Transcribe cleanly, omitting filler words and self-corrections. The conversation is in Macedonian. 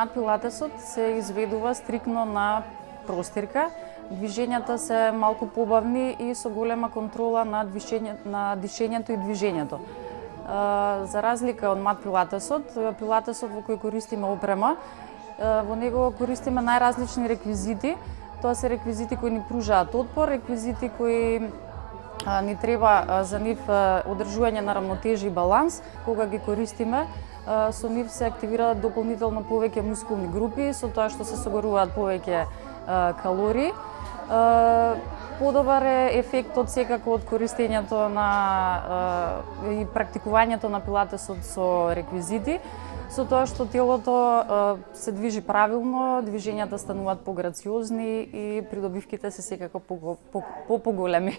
мат пилатесот се изведува стрикно на простирка. Движењата се малку побавни и со голема контрола на дишењето и движењето. За разлика од мат пилатесот во кој користиме опрема, во него користиме најразлични реквизити. Тоа се реквизити кои ни пружаат отпор, реквизити кои ни треба за нив одржување на рамнотежа и баланс. Кога ги користиме, со нив се активираат дополнително повеќе мускулни групи, со тоа што се согоруваат повеќе калории. Подобар е ефектот секако од користењето и практикувањето на пилатесот со реквизити, со тоа што телото се движи правилно, движењата стануваат пограциозни и придобивките се секако поголеми.